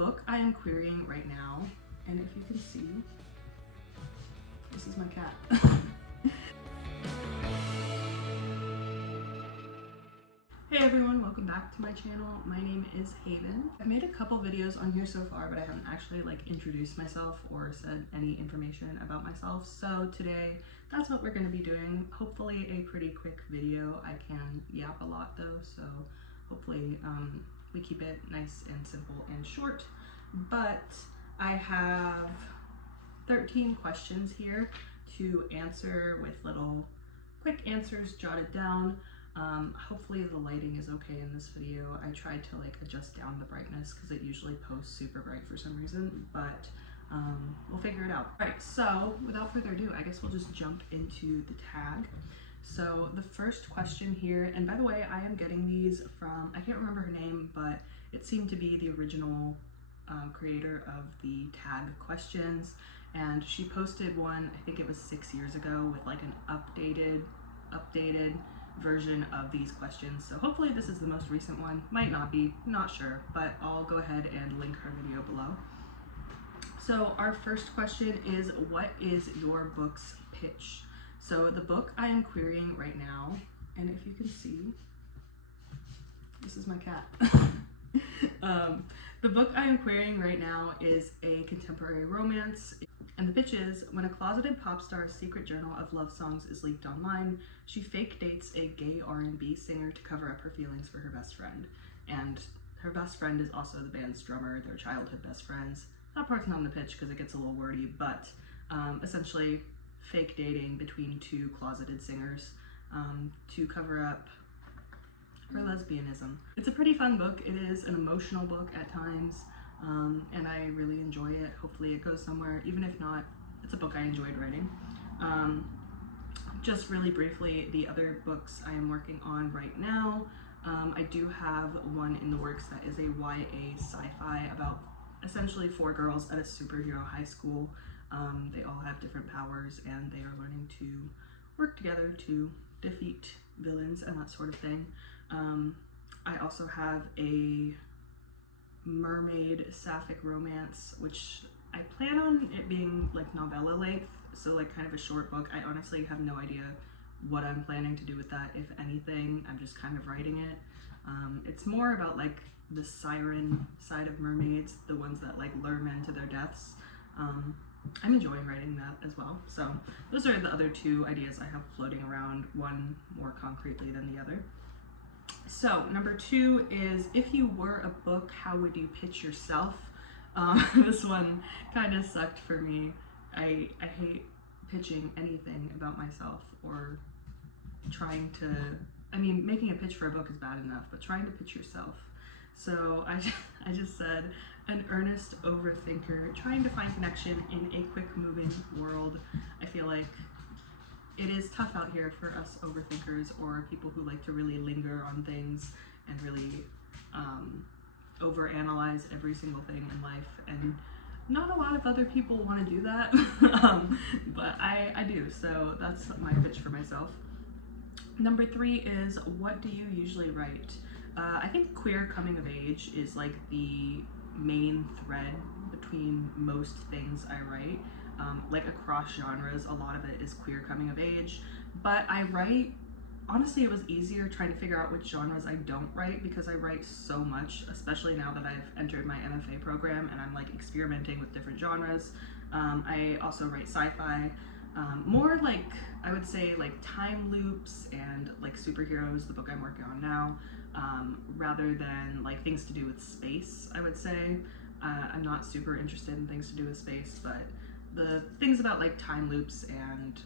book I am querying right now, and if you can see, this is my cat. Hey everyone, welcome back to my channel. My name is Haven. I've made a couple videos on here so far, but I haven't actually introduced myself or said any information about myself. So today, that's what we're going to be doing. Hopefully a pretty quick video. I can yap a lot though, so hopefully we keep it nice and simple and short. But I have 13 questions here to answer with little quick answers jotted down. Hopefully the lighting is okay in this video. I tried to adjust down the brightness because it usually posts super bright for some reason, but we'll figure it out. All right, so without further ado, I guess we'll just jump into the tag. So the first question here, and by the way, I am getting these from, I can't remember her name, but it seemed to be the original creator of the tag questions, and she posted one, I think it was 6 years ago, with an updated version of these questions. So hopefully this is the most recent one. Might not be, not sure, but I'll go ahead and link her video below. So our first question is, what is your book's pitch? So the book I am querying right now, and if you can see, this is my cat. The book I am querying right now is a contemporary romance, and the pitch is, when a closeted pop star's secret journal of love songs is leaked online, she fake dates a gay R&B singer to cover up her feelings for her best friend. And her best friend is also the band's drummer, their childhood best friends. That part's not in the pitch because it gets a little wordy, but essentially fake dating between two closeted singers to cover up her lesbianism. It's a pretty fun book. It is an emotional book at times, and I really enjoy it. Hopefully it goes somewhere. Even if not, it's a book I enjoyed writing. Just really briefly, the other books I am working on right now, I do have one in the works that is a YA sci-fi about essentially 4 girls at a superhero high school. They all have different powers and they are learning to work together to defeat villains and that sort of thing. I also have a mermaid sapphic romance, which I plan on it being novella length, so kind of a short book. I honestly have no idea what I'm planning to do with that, if anything. I'm just kind of writing it. It's more about the siren side of mermaids, the ones that lure men to their deaths. I'm enjoying writing that as well. So those are the other 2 ideas I have floating around, one more concretely than the other. So number 2 is, if you were a book, how would you pitch yourself? This one kind of sucked for me. I hate pitching anything about myself or trying to, making a pitch for a book is bad enough, but trying to pitch yourself. So I just said, an earnest overthinker, trying to find connection in a quick moving world. I feel like it is tough out here for us overthinkers, or people who like to really linger on things and really overanalyze every single thing in life. And not a lot of other people want to do that, but I do, so that's my pitch for myself. Number 3 is, what do you usually write? I think queer coming of age is the main thread between most things I write. Across genres, a lot of it is queer coming of age, but I write, honestly it was easier trying to figure out which genres I don't write, because I write so much, especially now that I've entered my MFA program and I'm experimenting with different genres. I also write sci-fi, more I would say time loops and superheroes, the book I'm working on now, rather than things to do with space, I would say. I'm not super interested in things to do with space, but the things about time loops and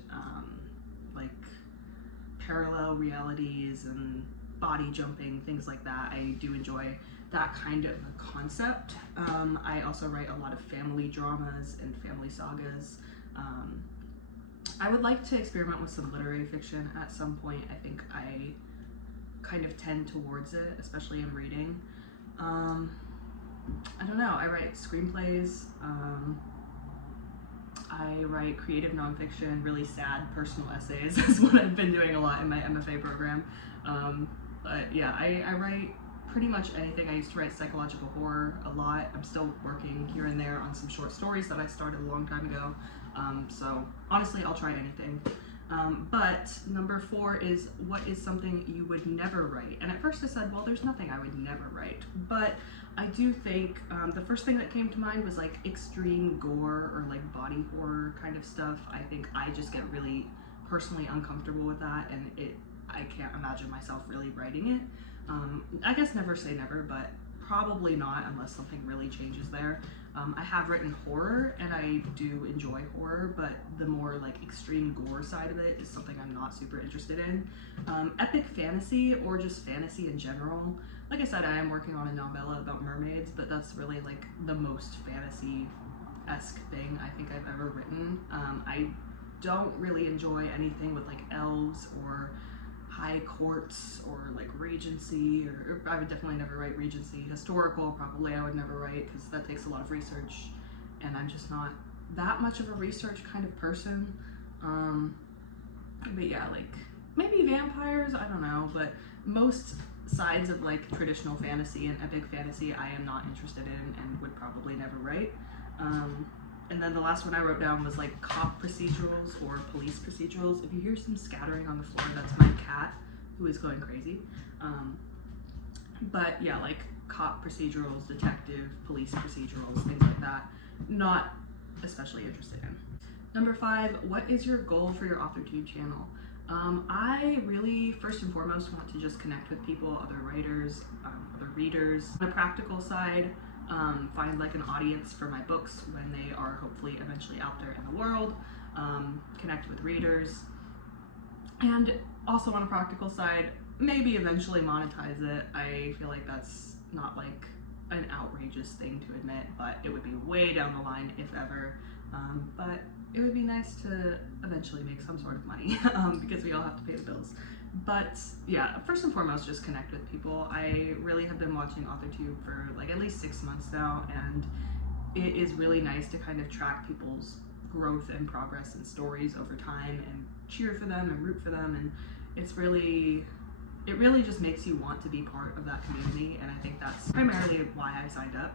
parallel realities and body jumping, things like that, I do enjoy that kind of a concept. I also write a lot of family dramas and family sagas. I would like to experiment with some literary fiction at some point. I think I kind of tend towards it, especially in reading. I don't know, I write screenplays, I write creative nonfiction, really sad personal essays is what I've been doing a lot in my MFA program. But yeah, I write pretty much anything. I used to write psychological horror a lot. I'm still working here and there on some short stories that I started a long time ago. So honestly, I'll try anything. But number 4 is, what is something you would never write? And at first I said, well, there's nothing I would never write. But I do think the first thing that came to mind was like extreme gore or like body horror kind of stuff. I think I just get really personally uncomfortable with that, and I can't imagine myself really writing it. I guess never say never, but probably not unless something really changes there. I have written horror, and I do enjoy horror, but the more like extreme gore side of it is something I'm not super interested in. Epic fantasy, or just fantasy in general. Like I said, I am working on a novella about mermaids, but that's really like the most fantasy-esque thing I think I've ever written. I don't really enjoy anything with like elves or high courts or like regency, or I would definitely never write regency. Historical, probably I would never write, because that takes a lot of research, and I'm just not that much of a research kind of person. But yeah, like maybe vampires, I don't know, but most sides of like traditional fantasy and epic fantasy I am not interested in and would probably never write. And then the last one I wrote down was like cop procedurals or police procedurals. If you hear some scattering on the floor, that's my cat who is going crazy. But yeah, like cop procedurals, detective, police procedurals, things like that, not especially interested in. Number 5, what is your goal for your authortube channel? I really, first and foremost, want to just connect with people, other writers, other readers. On the practical side, find like an audience for my books when they are hopefully eventually out there in the world, connect with readers, and also on a practical side, maybe eventually monetize it. I feel like that's not like an outrageous thing to admit, but it would be way down the line if ever. But it would be nice to eventually make some sort of money because we all have to pay the bills. But yeah, first and foremost, just connect with people. I really have been watching authortube for like at least 6 months now, and it is really nice to kind of track people's growth and progress and stories over time and cheer for them and root for them, and it really just makes you want to be part of that community, and I think that's primarily why I signed up.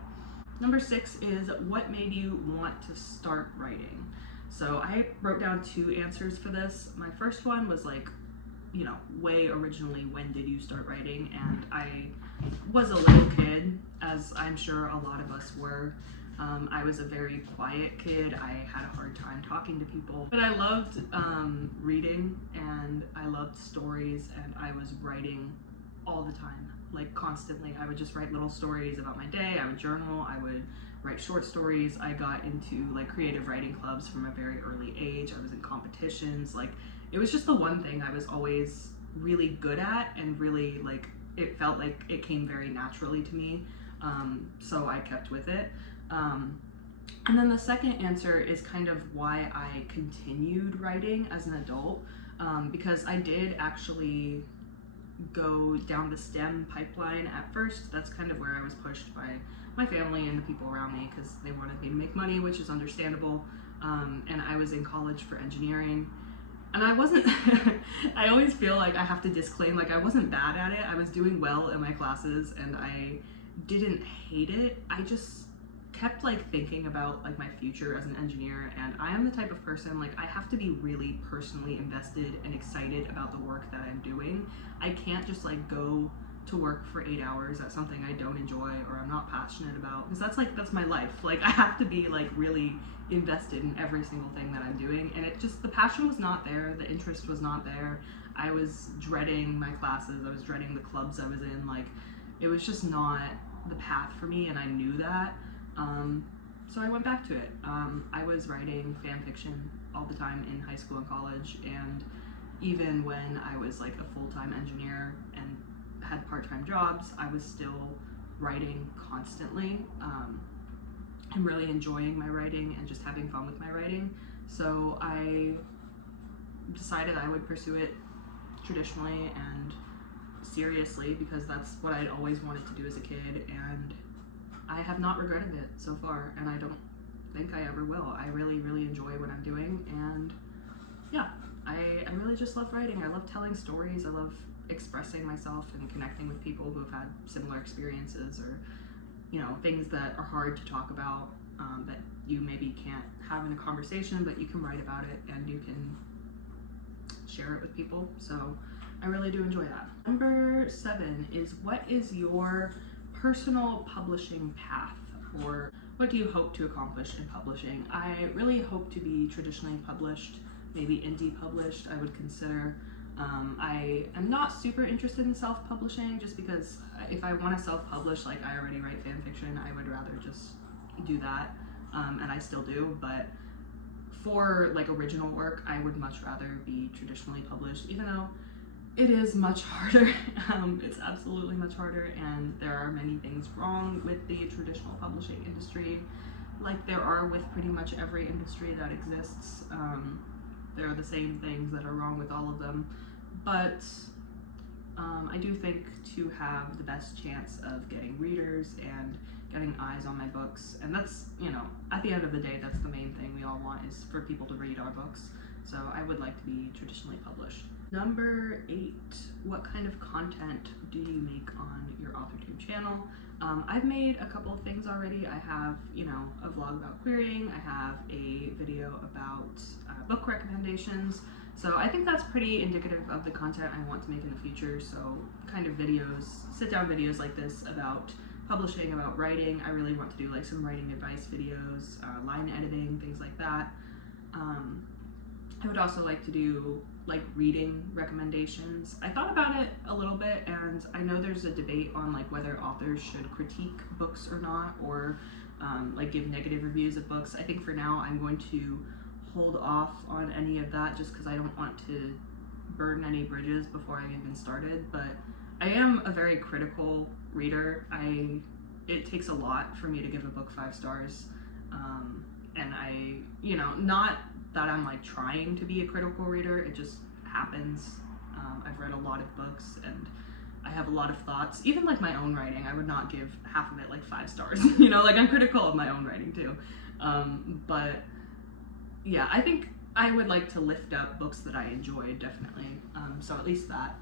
Number 6 is, what made you want to start writing? So I wrote down 2 answers for this. My first one was like, you know, way originally, when did you start writing? And I was a little kid, as I'm sure a lot of us were. I was a very quiet kid. I had a hard time talking to people, but I loved reading, and I loved stories, and I was writing all the time, like constantly. I would just write little stories about my day. I would journal. I would write short stories. I got into like creative writing clubs from a very early age. I was in competitions. Like, it was just the one thing I was always really good at, and really like, it felt like it came very naturally to me. So I kept with it. And then the second answer is kind of why I continued writing as an adult, because I did actually go down the STEM pipeline at first. That's kind of where I was pushed by my family and the people around me, because they wanted me to make money, which is understandable. And I was in college for engineering, and I wasn't, I always feel like I have to disclaim, like I wasn't bad at it. I was doing well in my classes, and I didn't hate it. I just kept like thinking about like my future as an engineer, and I am the type of person, like I have to be really personally invested and excited about the work that I'm doing. I can't just like go to work for 8 hours at something I don't enjoy or I'm not passionate about, because that's my life. Like, I have to be like really invested in every single thing that I'm doing, and it just, the passion was not there, the interest was not there. I was dreading my classes, I was dreading the clubs I was in. Like, it was just not the path for me, and I knew that. So I went back to it. I was writing fan fiction all the time in high school and college, and even when I was like a full-time engineer and had part-time jobs, I was still writing constantly. I'm really enjoying my writing and just having fun with my writing. So I decided I would pursue it traditionally and seriously, because that's what I'd always wanted to do as a kid, and I have not regretted it so far, and I don't think I ever will. I really, really enjoy what I'm doing, and yeah, I really just love writing. I love telling stories. I love expressing myself and connecting with people who have had similar experiences, or things that are hard to talk about, that you maybe can't have in a conversation, but you can write about it and you can share it with people. So I really do enjoy that. Number 7 is, what is your personal publishing path, or what do you hope to accomplish in publishing? I really hope to be traditionally published, maybe indie published, I would consider. I am not super interested in self-publishing, just because if I want to self-publish, like, I already write fan fiction, I would rather just do that, and I still do. But for like original work, I would much rather be traditionally published, even though it is much harder. It's absolutely much harder, and there are many things wrong with the traditional publishing industry, like there are with pretty much every industry that exists. There are the same things that are wrong with all of them, but I do think to have the best chance of getting readers and getting eyes on my books, and that's, at the end of the day, that's the main thing we all want, is for people to read our books. So I would like to be traditionally published. Number 8, what kind of content do you make on your authortube channel? I've made a couple of things already. I have, a vlog about querying. I have a video about book recommendations. So I think that's pretty indicative of the content I want to make in the future. So kind of videos, sit-down videos like this about publishing, about writing. I really want to do like some writing advice videos, line editing, things like that. I would also like to do like reading recommendations. I thought about it a little bit, and I know there's a debate on like whether authors should critique books or not, or like give negative reviews of books. I think for now I'm going to hold off on any of that, just because I don't want to burn any bridges before I've even started. But I am a very critical reader. It takes a lot for me to give a book 5 stars, and I, not that I'm like trying to be a critical reader, it just happens. I've read a lot of books and I have a lot of thoughts. Even like my own writing, I would not give half of it like 5 stars. Like I'm critical of my own writing too. But yeah, I think I would like to lift up books that I enjoy, definitely. So at least that.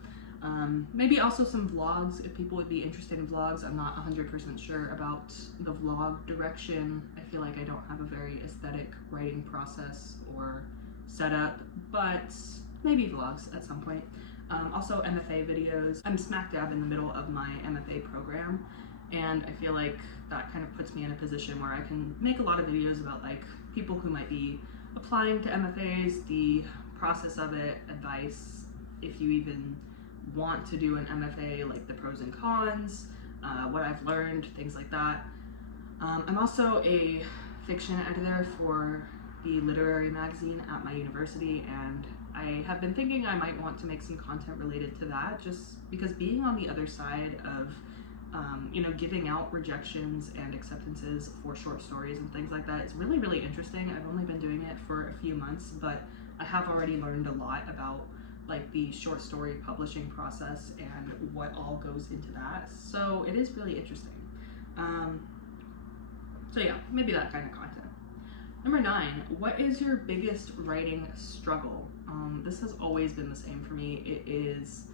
Maybe also some vlogs, if people would be interested in vlogs. I'm not 100% sure about the vlog direction. I feel like I don't have a very aesthetic writing process or setup, but maybe vlogs at some point. Also MFA videos. I'm smack dab in the middle of my MFA program, and I feel like that kind of puts me in a position where I can make a lot of videos about like people who might be applying to MFAs, the process of it, advice, if you even want to do an MFA, like the pros and cons, what I've learned, things like that. I'm also a fiction editor for the literary magazine at my university, and I have been thinking I might want to make some content related to that, just because being on the other side of giving out rejections and acceptances for short stories and things like that is really, really interesting. I've only been doing it for a few months, but I have already learned a lot about like the short story publishing process and what all goes into that. So it is really interesting. So yeah, maybe that kind of content. Number 9, what is your biggest writing struggle? This has always been the same for me. It is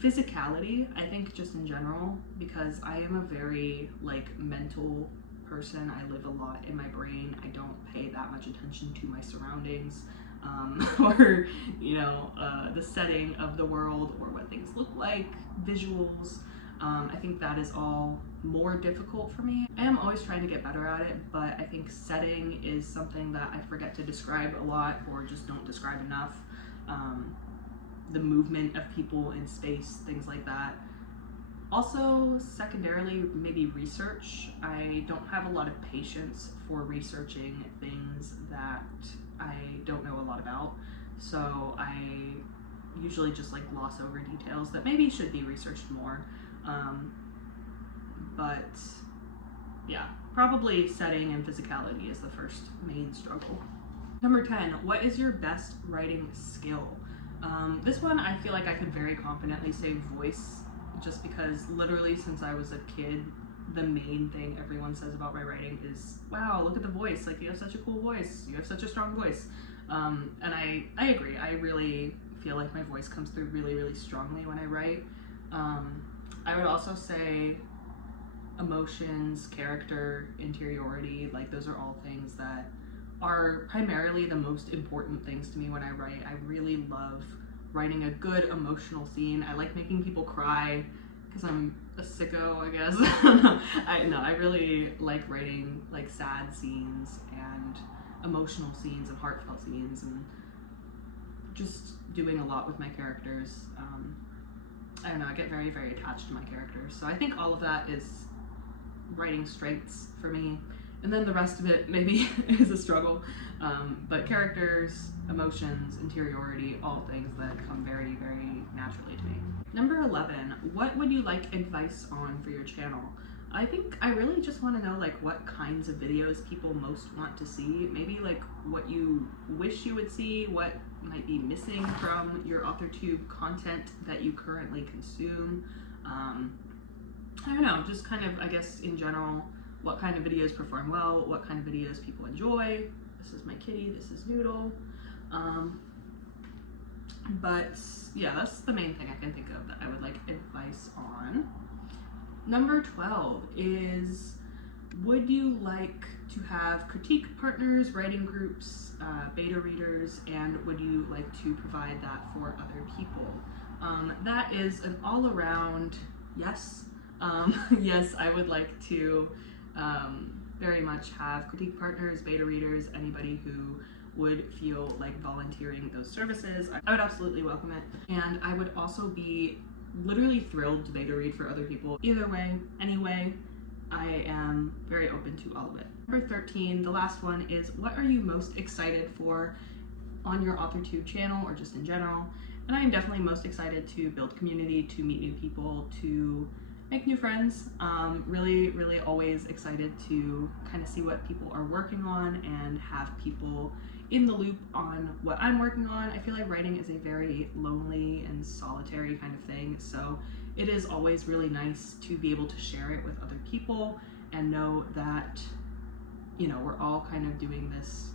physicality, I think, just in general, because I am a very like mental person. I live a lot in my brain. I don't pay that much attention to my surroundings, or the setting of the world, or what things look like, visuals. I think that is all more difficult for me. I am always trying to get better at it, but I think setting is something that I forget to describe a lot, or just don't describe enough. The movement of people in space, things like that. Also, secondarily, maybe research. I don't have a lot of patience for researching things that I don't know a lot about, so I usually just like gloss over details that maybe should be researched more. But yeah, probably setting and physicality is the first main struggle. Number 10, what is your best writing skill? This one I feel like I could very confidently say voice, just because literally since I was a kid, the main thing everyone says about my writing is, wow, look at the voice, like you have such a cool voice, you have such a strong voice. And I agree. I really feel like my voice comes through really, really strongly when I write. I would also say emotions, character, interiority, like those are all things that are primarily the most important things to me when I write. I really love writing a good emotional scene. I like making people cry because I'm a sicko, I guess. I really like writing like sad scenes and emotional scenes and heartfelt scenes, and just doing a lot with my characters. I don't know, I get very, very attached to my characters. So I think all of that is writing strengths for me. And then the rest of it maybe is a struggle. But characters, emotions, interiority, all things that come very, very naturally to me. Number 11, what would you like advice on for your channel? I think I really just want to know like what kinds of videos people most want to see. Maybe like what you wish you would see, what might be missing from your authortube content that you currently consume. I don't know, just kind of, I guess in general, what kind of videos perform well, what kind of videos people enjoy. This is my kitty, this is Noodle. But yeah, that's the main thing I can think of that I would like advice on. Number 12 is, would you like to have critique partners, writing groups, beta readers, and would you like to provide that for other people? That is an all-around yes. Yes, I would like to very much have critique partners, beta readers, anybody who would feel like volunteering those services. I would absolutely welcome it. And I would also be literally thrilled to beta read for other people. Either way, anyway, I am very open to all of it. Number 13, the last one, is what are you most excited for on your authortube channel or just in general? And I am definitely most excited to build community, to meet new people, to make new friends. Really always excited to kind of see what people are working on and have people in the loop on what I'm working on. I feel like writing is a very lonely and solitary kind of thing, so it is always really nice to be able to share it with other people and know that, you know, we're all kind of doing this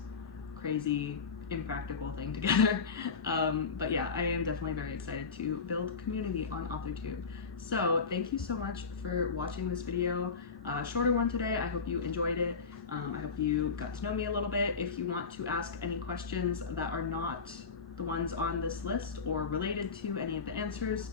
crazy, impractical thing together. But yeah, I am definitely very excited to build community on authortube. So thank you so much for watching this video. Shorter one today. I hope you enjoyed it. I hope you got to know me a little bit. If you want to ask any questions that are not the ones on this list or related to any of the answers,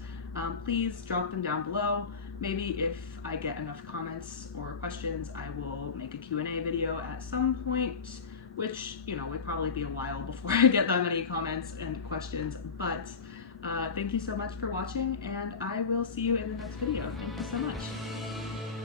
please drop them down below. Maybe if I get enough comments or questions, I will make a Q&A video at some point, which, you know, would probably be a while before I get that many comments and questions. But thank you so much for watching, and I will see you in the next video. Thank you so much.